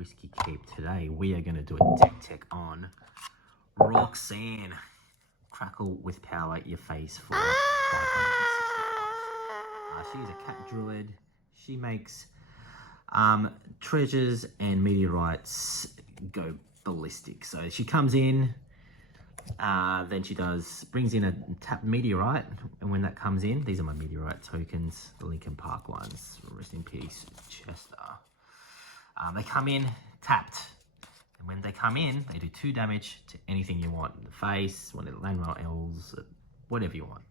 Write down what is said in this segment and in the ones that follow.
risky keep. Today we are going to do a deck tech on Roxanne. Crackle with power your face for 565. She's a Cat Druid. She makes treasures and meteorites go ballistic. So she comes in, then she brings in a tapped meteorite, and when that comes in, these are my meteorite tokens, the Lincoln Park ones. Rest in peace, Chester. They come in tapped, and when they come in, they do 2 damage to anything you want. The face, one of the landmark elves, whatever you want.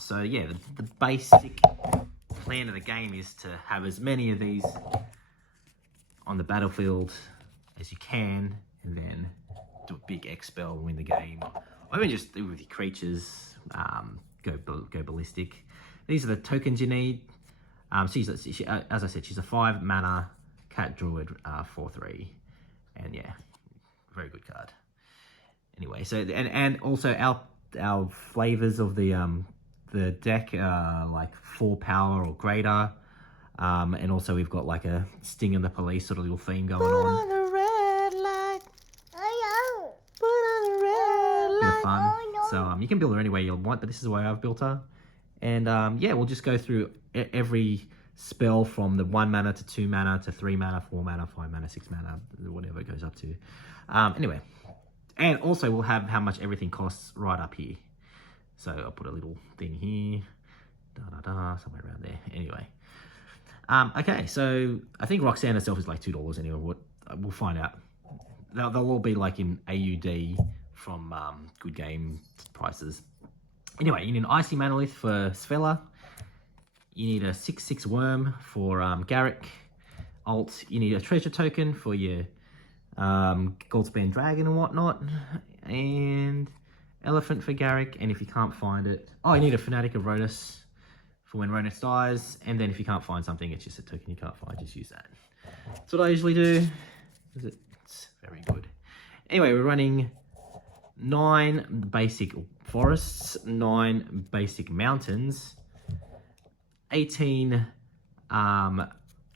So yeah, the basic plan of the game is to have as many of these on the battlefield as you can, and then do a big expel and win the game. Or even just do with your creatures, go ballistic. These are the tokens you need. As I said, she's a 5 mana Cat Druid, 4/3, and yeah, very good card. Anyway, so and also our flavors of the deck are like 4 power or greater, and also we've got like a Sting and the Police sort of little theme going on. Put on the red light. Put on the red light. Bit of fun. So you can build her any way you want, but this is the way I've built her. And yeah, we'll just go through every spell from the 1 mana to 2 mana to 3 mana, 4 mana, 5 mana, 6 mana, whatever it goes up to. Anyway, and also we'll have how much everything costs right up here. So I'll put a little thing here, somewhere around there. Anyway, okay, so I think Roxanne herself is like $2 anyway. We'll find out. They'll all be like in AUD from Good Game prices. Anyway, you need an Icy Manolith for Svella. You need a 6/6 Worm for Garrick. Alt, you need a treasure token for your Goldspan Dragon and whatnot. And Elephant for Garrick. And if you can't find it... Oh, you need a Fanatic of Ronus for when Ronus dies. And then if you can't find something, it's just a token you can't find. Just use that. That's what I usually do. It's very good. Anyway, we're running 9 basic forests, 9 basic mountains, 18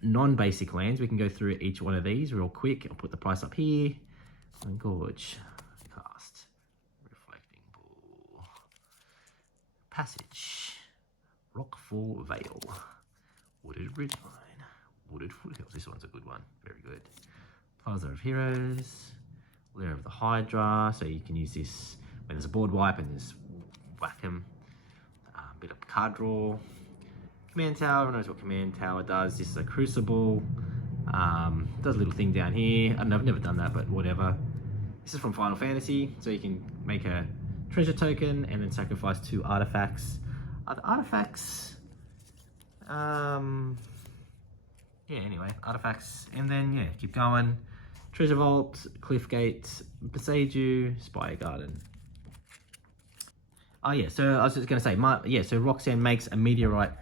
non-basic lands. We can go through each one of these real quick. I'll put the price up here. Gorge, cast, reflecting ball, passage, rockfall vale, wooded ridgeline, wooded foothills. This one's a good one. Very good. Plaza of Heroes, Lair of the Hydra. So you can use this when there's a board wipe and just whack them. Bit of card draw. Command Tower, everyone knows what Command Tower does. This is a Crucible. Does a little thing down here. I've never done that, but whatever. This is from Final Fantasy, so you can make a treasure token and then sacrifice 2 artifacts. The artifacts, yeah, anyway, artifacts, and then yeah, keep going. Treasure Vault, Cliffgate, Beseiju, Spire Garden. Oh yeah, so I was just gonna say, so Roxanne makes a meteorite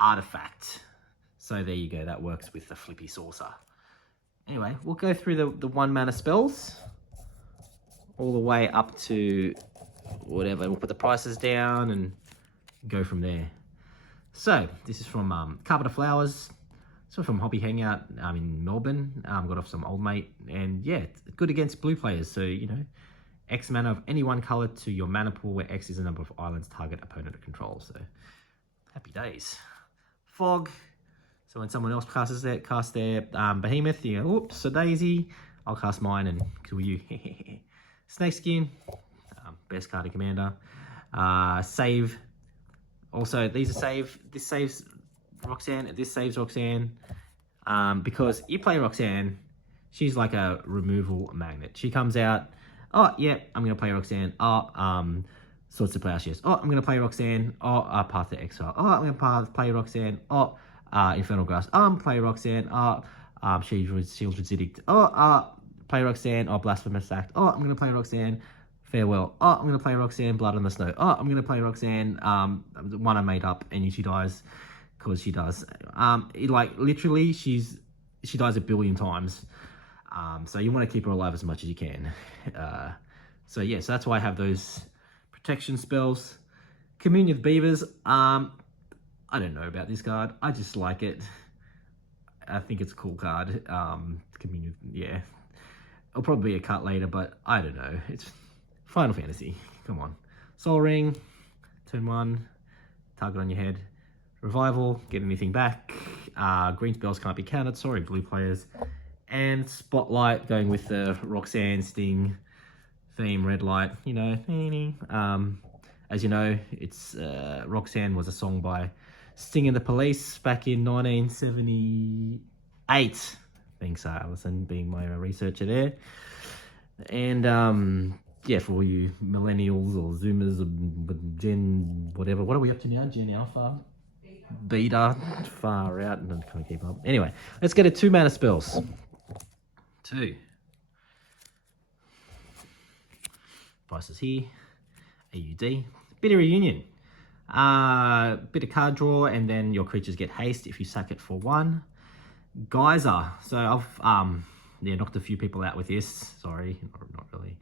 artifact. So there you go, that works with the Flippy Saucer. Anyway, we'll go through the 1 mana spells all the way up to whatever. We'll put the prices down and go from there. So this is from Carpenter Flowers. So from Hobby Hangout in Melbourne. Got off some old mate, and yeah, it's good against blue players. So you know, X mana of any one color to your mana pool, where X is the number of islands target opponent controls. So happy days. Fog. So when someone else casts their behemoth, you go, oops, so Daisy. I'll cast mine and kill you. Snakeskin. Best card in Commander. Save. Also, these are save. This saves Roxanne. This saves Roxanne. Because you play Roxanne, she's like a removal magnet. She comes out. Oh, yeah, I'm going to play Roxanne. Oh, Swords to Plowshares. Oh, I'm going to play Roxanne. Oh, Path to Exile. Oh, I'm going to play Roxanne. Oh, Infernal Grasp. Oh, I'm going to play Roxanne. Oh, Shield's Edict. Oh, play Roxanne. Oh, Blasphemous Act. Oh, I'm going to play Roxanne. Farewell. Oh, I'm going to play Roxanne. Blood on the Snow. Oh, I'm going to play Roxanne. One I made up, and she dies because she does. Like, literally, she dies 1 billion times. So you want to keep her alive as much as you can. So yeah, so that's why I have those protection spells. Communion of Beavers. I don't know about this card. I just like it. I think it's a cool card. Yeah. It'll probably be a cut later, but I don't know. It's Final Fantasy. Come on. Soul Ring, turn 1, target on your head. Revival, get anything back. Green spells can't be countered. Sorry, blue players. And Spotlight, going with the Roxanne Sting theme, red light. You know, as you know, it's Roxanne was a song by Sting and the Police back in 1978. Thanks, Alison, being my researcher there. And yeah, for all you millennials or Zoomers or Gen whatever, what are we up to now? Gen Alpha, Beta, far out, and I can't keep up. Anyway, let's get a 2 mana spells. 2. Prices here. AUD. Bit of reunion. Bit of card draw, and then your creatures get haste if you sack it for 1. Geyser. So I've knocked a few people out with this. Sorry, not really.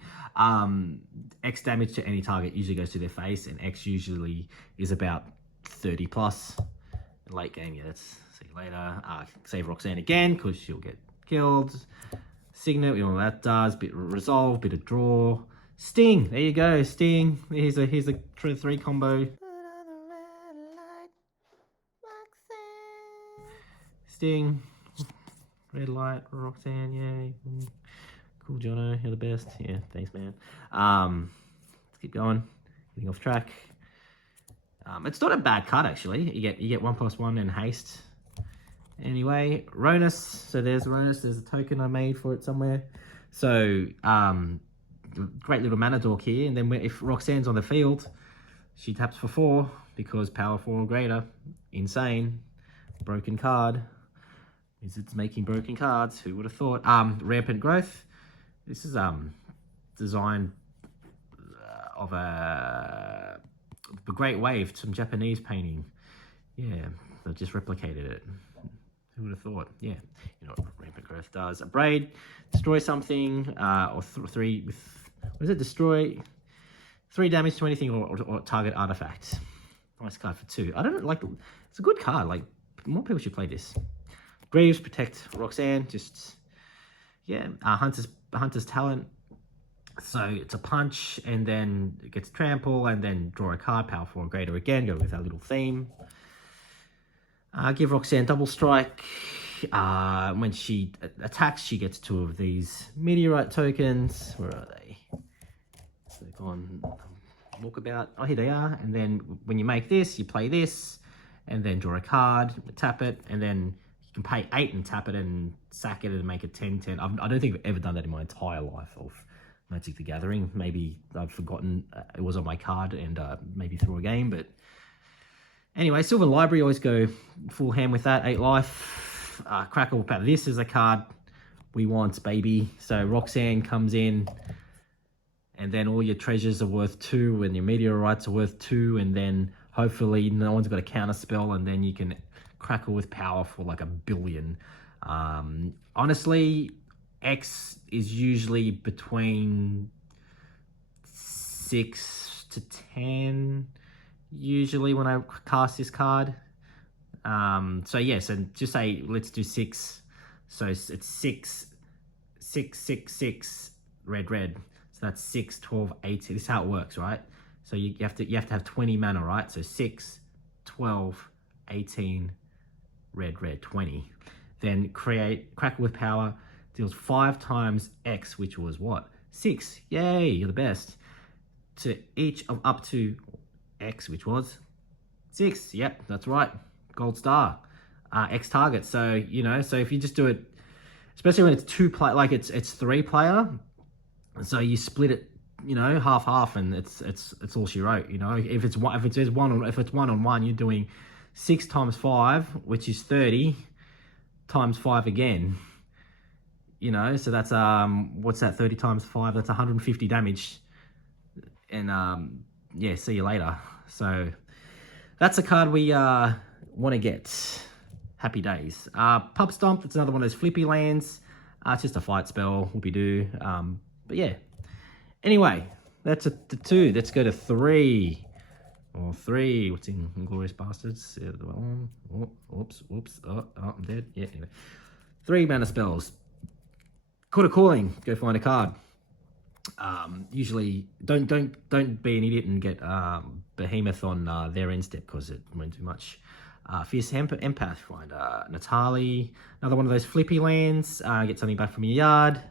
X damage to any target usually goes to their face, and X usually is about 30 plus. In late game, yeah, let's see you later. Save Roxanne again because she'll get killed. Signet, we know what that does. Bit of resolve, bit of draw. Sting, there you go. Sting. Here's a 3 combo. Sting. Red light, Roxanne, yay. Cool, Jono, you're the best. Yeah, thanks, man. Let's keep going. Getting off track. It's not a bad card, actually. You get 1+1 and haste. Anyway, Ronus. So there's Ronus. There's a token I made for it somewhere. So, great little mana dork here. And then if Roxanne's on the field, she taps for 4 because power 4 or greater. Insane. Broken card. It's making broken cards. Who would have thought? Rampant Growth. This is design of a Great Wave, some Japanese painting. Yeah, they just replicated it. Who would have thought? Yeah, you know what Rampant Growth does. A Braid, destroy something, or 3 with, what is it? Destroy 3 damage to anything or target artifact. Nice card for 2. I don't like. It's a good card. Like, more people should play this. Greaves, protect Roxanne, just, yeah, Hunter's Talent. So it's a punch, and then it gets trample, and then draw a card, power 4 or greater again, go with our little theme. Give Roxanne double strike. When she attacks, she gets 2 of these meteorite tokens. Where are they? So go on, walk about. Oh, here they are. And then when you make this, you play this, and then draw a card, tap it, and then you can pay 8 and tap it and sack it and make it 10-10. I don't think I've ever done that in my entire life of Magic the Gathering. Maybe I've forgotten it was on my card and maybe through a game. But anyway, Sylvan Library, always go full hand with that. 8 life. Crackle Power. This is a card we want, baby. So Roxanne comes in, and then all your treasures are worth 2, and your meteorites are worth 2, and then hopefully no one's got a counter spell, and then you can crackle with power for like 1 billion. Honestly, X is usually between 6 to 10 usually when I cast this card. So yes, and just say let's do 6. So it's 6, 6, 6, 6, red, red. So that's 6, 12, 18. This is how it works, right? So you have to have 20 mana, right? So 6, 12, 18, red, red, 20. Then create Crackle with Power, deals 5 times X, which was what? 6. Yay, you're the best. To each of up to X, which was 6. Yep, that's right. Gold star. X target. So, you know, so if you just do it, especially when it's 2 player, like it's 3 player, so you split it, you know, half, and it's all she wrote. You know, if it's 1-on-1, you're doing 6 times 5, which is 30, times 5 again. You know, so that's what's that? 30 times 5. That's 150 damage. And yeah, see you later. So that's a card we want to get. Happy days. Pub Stomp. That's another one of those flippy lands. It's just a fight spell. Whoopie-doo. But yeah. Anyway, that's the 2. Let's go to 3. Or 3. What's in Inglorious Bastards? Oops. Oh, I'm dead. Yeah, anyway. 3 mana spells. Court of Calling. Go find a card. Usually, don't be an idiot and get Behemoth on their end step because it won't do much. Fierce Empath. Find Natali. Another one of those flippy lands. Get something back from your yard.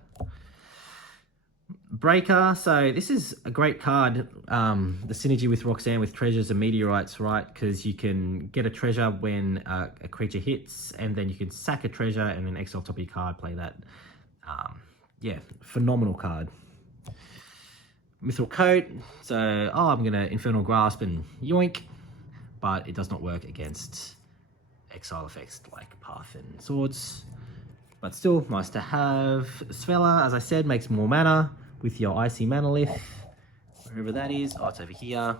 Breaker, so this is a great card, the synergy with Roxanne with treasures and meteorites, right? Because you can get a treasure when a creature hits, and then you can sack a treasure and then exile top of your card, play that. Yeah, phenomenal card. Mithril Coat, so, I'm going to Infernal Grasp and yoink, but it does not work against exile effects like Path and Swords. But still, nice to have. Svella, as I said, makes more mana with your Icy Manalith, wherever that is. Oh, it's over here.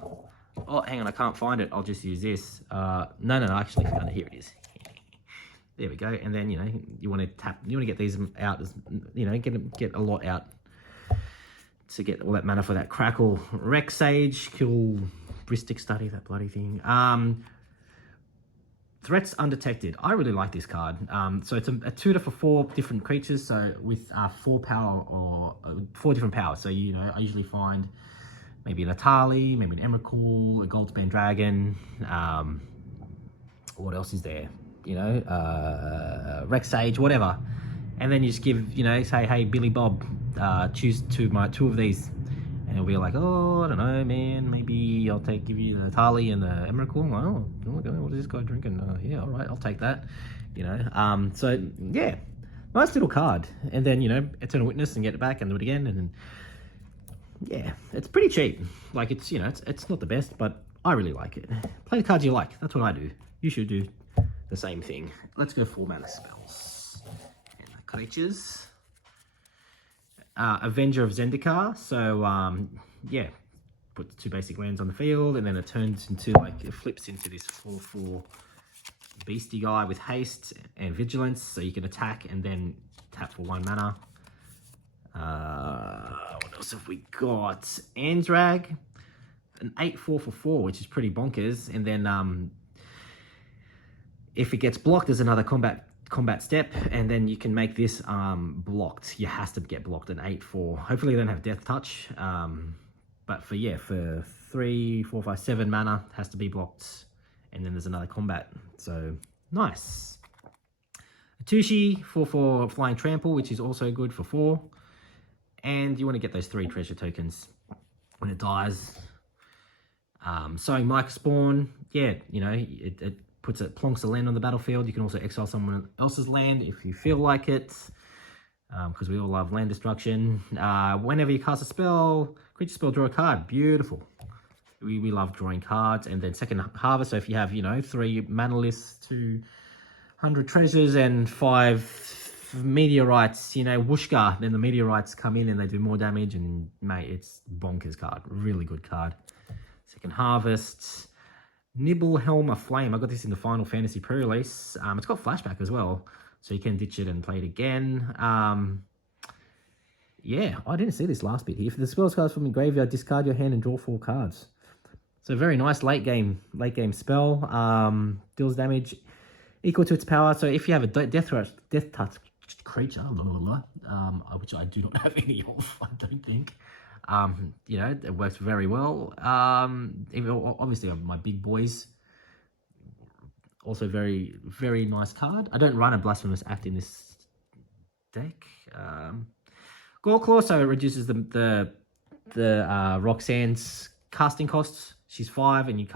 Oh, hang on, I can't find it. I'll just use this. No, I actually found it. Here it is. There we go. And then, you want to tap, you want to get these out, as get a lot out to get all that mana for that Crackle. Rex Sage, kill Bristic Study, that bloody thing. Threats Undetected. I really like this card. So it's a tutor for 4 different creatures, so with 4 power or 4 different powers. So, I usually find maybe an Atali, maybe an Emrakul, a Goldspan Dragon. What else is there? Rex Sage, whatever. And then you just give, say, hey, Billy Bob, choose 2 of these. And it'll be like, oh, I don't know, man, maybe I'll give you the Atali and the Emrakul. Oh, okay, what is this guy drinking? Yeah, all right, I'll take that. So, yeah, nice little card. And then, Eternal Witness and get it back and do it again. And then, yeah, it's pretty cheap. Like, it's, it's not the best, but I really like it. Play the cards you like. That's what I do. You should do the same thing. Let's go 4 mana spells. And the creatures. Avenger of Zendikar, so yeah, put the 2 basic lands on the field, and then it turns into, it flips into this 4/4 beastie guy with haste and vigilance, so you can attack and then tap for 1 mana. What else have we got? Andrag, an 8/4 for 4, which is pretty bonkers, and then if it gets blocked, there's another combat step, and then you can make this blocked. You has to get blocked, an 8/4. Hopefully they don't have Death Touch, but for 3, 4, 5, 7 mana, it has to be blocked, and then there's another combat. So nice. Atushi for Flying Trample, which is also good for 4, and you want to get those 3 treasure tokens when it dies. Sowing Mike Spawn, yeah, it plonks a land on the battlefield. You can also exile someone else's land if you feel like it, because we all love land destruction. Whenever you cast a spell, creature spell, draw a card. Beautiful. We love drawing cards. And then second harvest, so if you have, 3 mana lists, 200 treasures, and 5 meteorites, whooshka, then the meteorites come in and they do more damage, and mate, it's bonkers card. Really good card. Second harvest. Nibble Helm of Flame. I got this in the Final Fantasy pre-release. It's got flashback as well, so you can ditch it and play it again. Yeah, I didn't see this last bit here. If the spell cards from the graveyard, discard your hand and draw 4 cards. So very nice late game spell. Deals damage equal to its power. So if you have a death touch creature, which I do not have any of, I don't think. It works very well. Obviously, my big boys, also very, very nice card. I don't run a Blasphemous Act in this deck. Goreclaw, so it reduces the Roxanne's casting costs. She's 5, and you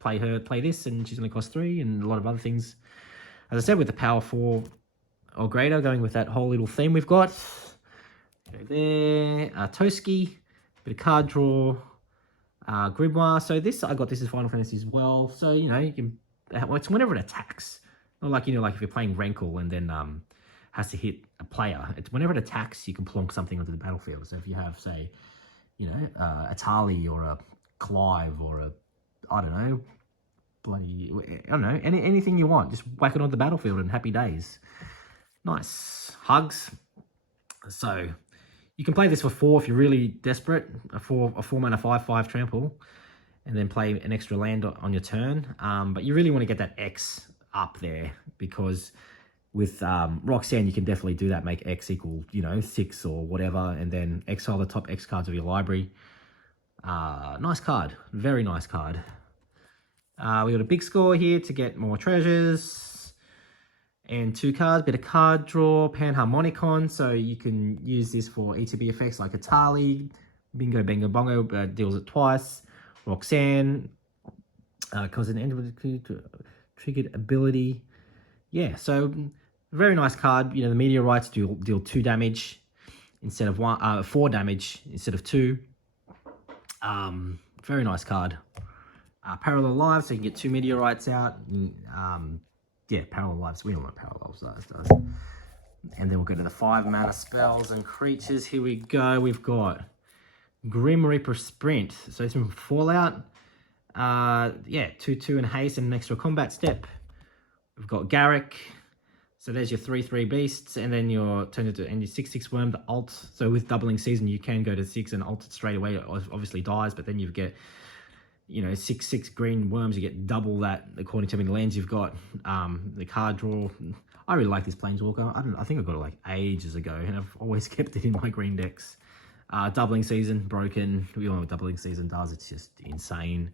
play this, and she's going to cost 3, and a lot of other things. As I said, with the power 4 or greater, going with that whole little theme we've got. Go there. Toski, bit of card draw. Grimoire. So I got this as Final Fantasy as well. So, you can, it's whenever it attacks. Not like, like if you're playing Rankle and then has to hit a player. It's whenever it attacks, you can plonk something onto the battlefield. So if you have, say, a Tali or a Clive or anything you want. Just whack it on the battlefield and happy days. Nice. Hugs. So you can play this for 4 if you're really desperate. A 4 mana 5/5 trample. and then play an extra land on your turn. But you really want to get that X up there, because with Roxanne, you can definitely do that. Make X equal, 6 or whatever, and then exile the top X cards of your library. Nice card. Very nice card. We got a big score here to get more treasures. And 2 cards, bit of card draw, Panharmonicon. So you can use this for ETB effects like Atali, Bingo Bango Bongo, deals it twice. Roxanne, cause an end with triggered ability. Yeah, so very nice card. The meteorites deal 2 damage instead of 4 damage instead of 2. Very nice card. Parallel lives, so you can get 2 meteorites out. Yeah, parallel lives. We all know parallels does. And then we'll go to the 5 mana spells and creatures. Here we go. We've got Grim Reaper Sprint. So it's from Fallout. Yeah, 2/2 and haste and an extra combat step. We've got Garrick. So there's your 3/3 beasts, and then your turn into and your 6/6 worm, the alt. So with doubling season, you can go to 6 and alt it straight away. It obviously dies, but then you get 6/6 green worms. You get double that according to how many lands you've got. The card draw. I really like this Planeswalker. I think I got it like ages ago, and I've always kept it in my green decks. Doubling season broken. We all know what doubling season does. It's just insane.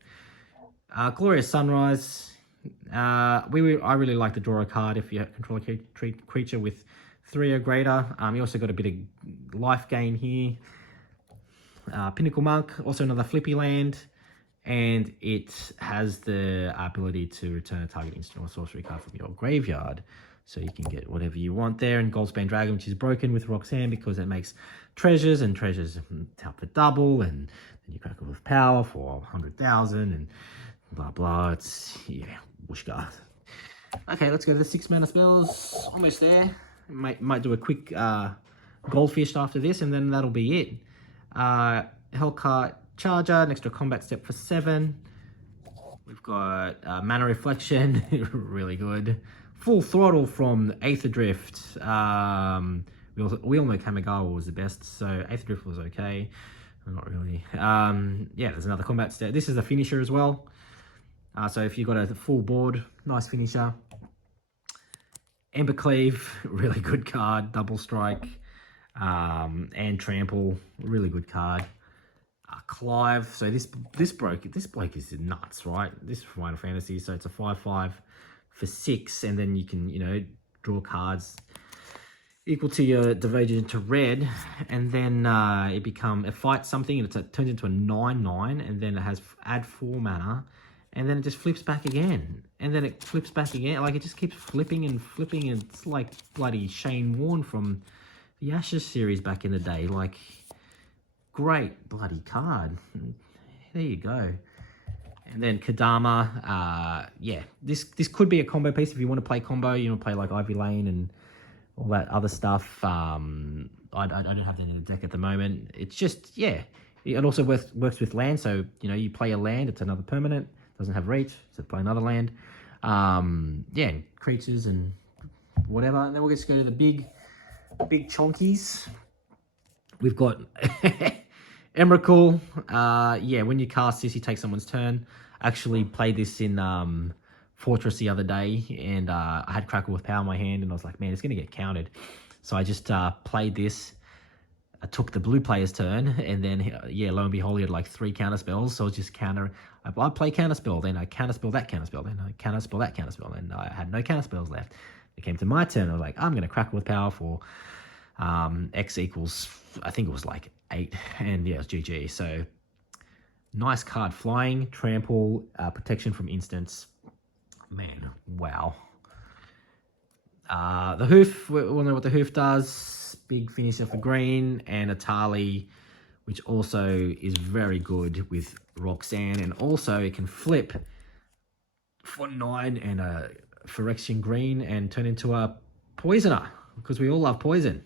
Glorious Sunrise. I really like the draw a card if you control a creature with 3 or greater. You also got a bit of life gain here. Pinnacle Monk, also another flippy land, and it has the ability to return a target instant or sorcery card from your graveyard, so you can get whatever you want there. And Goldspan Dragon, which is broken with Roxanne because it makes treasures, and treasures help for double, and then you crack it with power for 100,000 and blah blah. It's Wooshka. Okay, let's go to the 6 mana spells. Almost there. Might do a quick goldfish after this, and then that'll be it. Hellcart Charger, an extra combat step for 7. We've got Mana Reflection, really good. Full Throttle from Aether Drift. We all know Kamigawa was the best, so Aether Drift was okay. Not really. Yeah, there's another combat step. This is a finisher as well. So if you've got a full board, nice finisher. Embercleave, really good card. Double Strike, and Trample, really good card. Clive, so this bloke is nuts, right? This is Final Fantasy, so it's a 5/5 for 6, and then you can draw cards equal to your diversion to red, and then it fights something, and it turns into a 9/9, and then it has add 4 mana. And then it just flips back again. And then it flips back again. Like, it just keeps flipping and flipping. And it's like bloody Shane Warne from the Ashes series back in the day. Like, great bloody card. There you go. And then Kadama. Yeah, this could be a combo piece if you want to play combo. You want to play like Ivy Lane and all that other stuff. I don't have that in the deck at the moment. It's just, yeah. It also works with land. So, you play a land. It's another permanent. Doesn't have reach, so play another land. Yeah, creatures and whatever. And then we'll just go to the big chonkies. We've got Emrakul. Yeah, when you cast this, you take someone's turn. I actually played this in Fortress the other day, and I had Crackle with Power in my hand, and I was like, man, it's going to get countered. So I just played this. I took the blue player's turn, and then, yeah, lo and behold, he had like 3 counter spells. So I was just I play counter spell, then I counter spell that counter spell, then I counter spell that counter spell, and I had no counter spells left. It came to my turn. I was like, I'm going to Crackle with Power for X equals, I think it was like 8, and yeah, it was GG. So nice card. Flying, trample, protection from instants. Man, wow. The hoof, we all know what the hoof does. Big finisher for green, and Atali, which also is very good with Roxanne, and also it can flip for 9 and a Phyrexian green and turn into a poisoner, because we all love poison.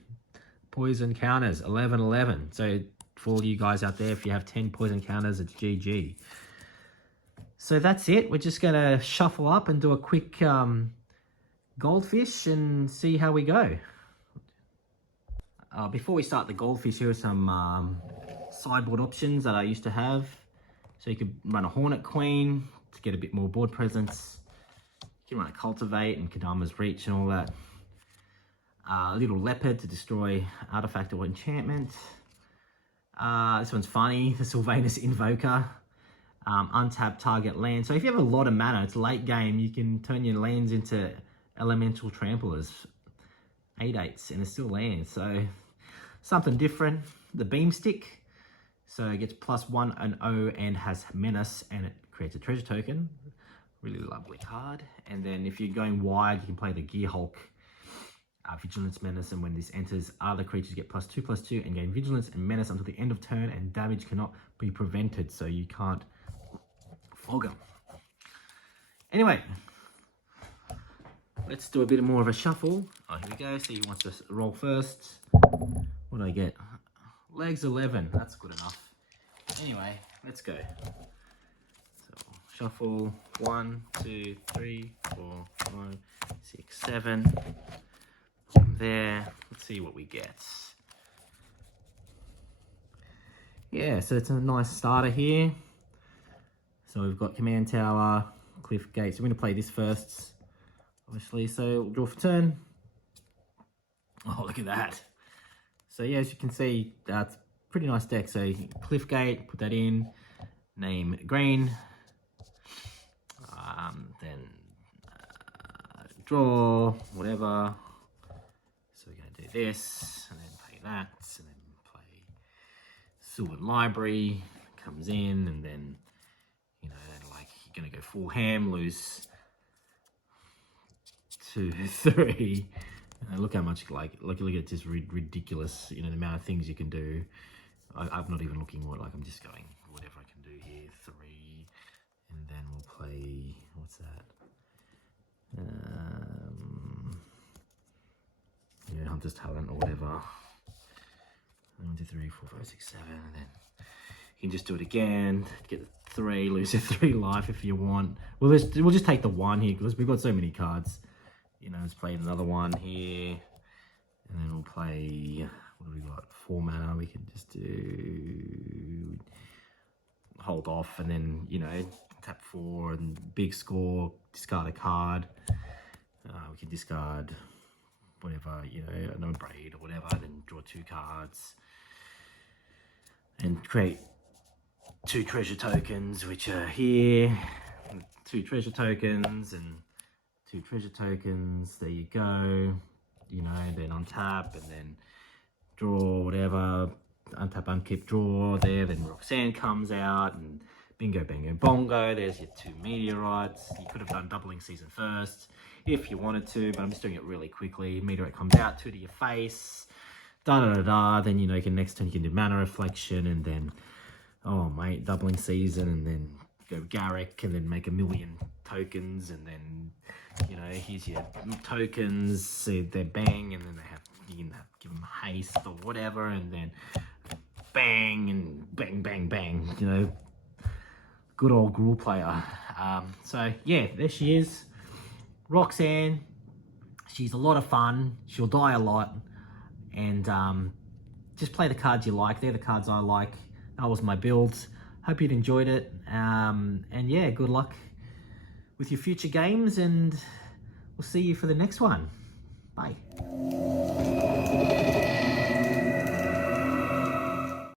Poison counters, 11/11. So for all you guys out there, if you have 10 poison counters, it's GG. So that's it. We're just going to shuffle up and do a quick goldfish and see how we go. Before we start the goldfish, here are some sideboard options that I used to have. So you could run a Hornet Queen to get a bit more board presence. You can run a Cultivate and Kadama's Reach and all that. A little Leopard to destroy artifact or enchantment. This one's funny, the Sylvanus Invoker. Untap target land. So if you have a lot of mana, it's late game, you can turn your lands into elemental tramplers. 8/8s and it's still lands. So something different. The Beam Stick. So it gets +1 and 0 and has Menace and it creates a treasure token. Really lovely card. And then if you're going wide, you can play the Gear Hulk. Vigilance, Menace, and when this enters, other creatures get +2/+2 and gain Vigilance and Menace until the end of turn, and damage cannot be prevented, so you can't fog them. Anyway, let's do a bit more of a shuffle. Oh, here we go. So he wants to roll first. What do I get? Legs 11. That's good enough. Anyway, let's go. So shuffle 1, 2, 3, 4, 5, 6, 7. From there, let's see what we get. Yeah, so it's a nice starter here. So we've got Command Tower, Cliff Gate. So we're going to play this first, obviously. So we'll draw for turn. Oh, look at that. So yeah, as you can see, that's a pretty nice deck. So Cliff Gate, put that in. Name green. Then draw, whatever. So we're going to do this, and then play that, and then play Sylvan Library, comes in, and then, you know, like, you're going to go full ham, lose 2, 3. Look how much, like look at this ridiculous, you know, the amount of things you can do. I'm not even looking what, like, I'm just going, whatever I can do here, 3, and then we'll play, what's that? Yeah, Hunter's Talent or whatever. 1, 2, 3, 4, 5, 6, 7, and then you can just do it again. Get 3, lose a 3 life if you want. We'll just take the 1 here because we've got so many cards. You know, let's play another 1 here, and then we'll play. What do we got? 4 mana. We can just do hold off, and then, you know, tap 4 and big score. Discard a card. We can discard whatever, you know, no braid or whatever, then draw 2 cards and create 2 treasure tokens, which are here. 2 treasure tokens and 2 treasure tokens. There you go. You know, then untap and then draw whatever. Untap, unkeep, draw there. Then Roxanne comes out and bingo, bango, bongo. There's your 2 meteorites. You could have done doubling season first if you wanted to, but I'm just doing it really quickly. Meteorite comes out, 2 to your face. Da-da-da-da. Then, you know, you can next turn you can do mana reflection, and then, oh mate, doubling season, and then go Garrick, and then make 1,000,000 tokens, and then, you know, here's your tokens. So they're bang, and then they have, you can give them haste or whatever, and then bang and bang, bang, bang. You know, good old Gruul player. So yeah, there she is, Roxanne. She's a lot of fun. She'll die a lot, and just play the cards you like. They're the cards I like. That was my build. Hope you'd enjoyed it. And yeah, good luck with your future games, and we'll see you for the next one. Bye.